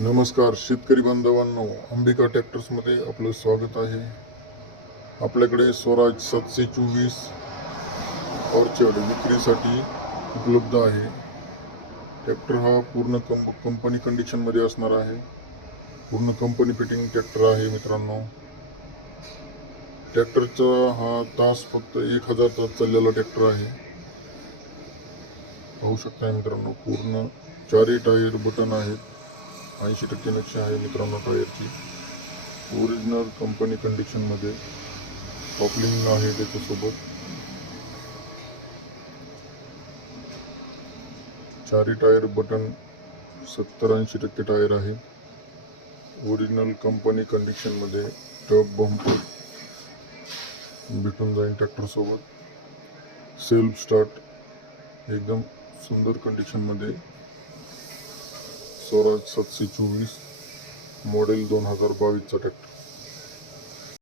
नमस्कार शेतकरी बांधवांनो, अंबिका ट्रॅक्टर्समध्ये आपलं स्वागत आहे. आपल्याकडे स्वराज 724 ऑर्चर्ड विक्रीसाठी उपलब्ध आहे. ट्रॅक्टर हा पूर्ण कंपनी कंडिशनमध्ये असणार आहे. पूर्ण कंपनी फिटिंग ट्रॅक्टर आहे मित्रांनो. ट्रॅक्टरचा हा तास फक्त 1000 तास चाललेला ट्रॅक्टर आहे. पाहू शकता मित्रांनो, पूर्ण चारही टायर बटन आहेत. 80% नक्षी आहे मित्रांनो टायरची. ओरिजिनल कंपनी कंडिशन मध्ये कॉपलिंग आहे त्याच्यासोबत. चारही टायर बटन 70-80% टायर आहे. ओरिजिनल कंपनी कंडिशन मध्ये टब बंपर भेटून जाईल ट्रॅक्टर सोबत. सेल्फ स्टार्ट एकदम सुंदर कंडिशन मध्ये. स्वराज 724 मॉडेल 2022 चा ट्रॅक्टर.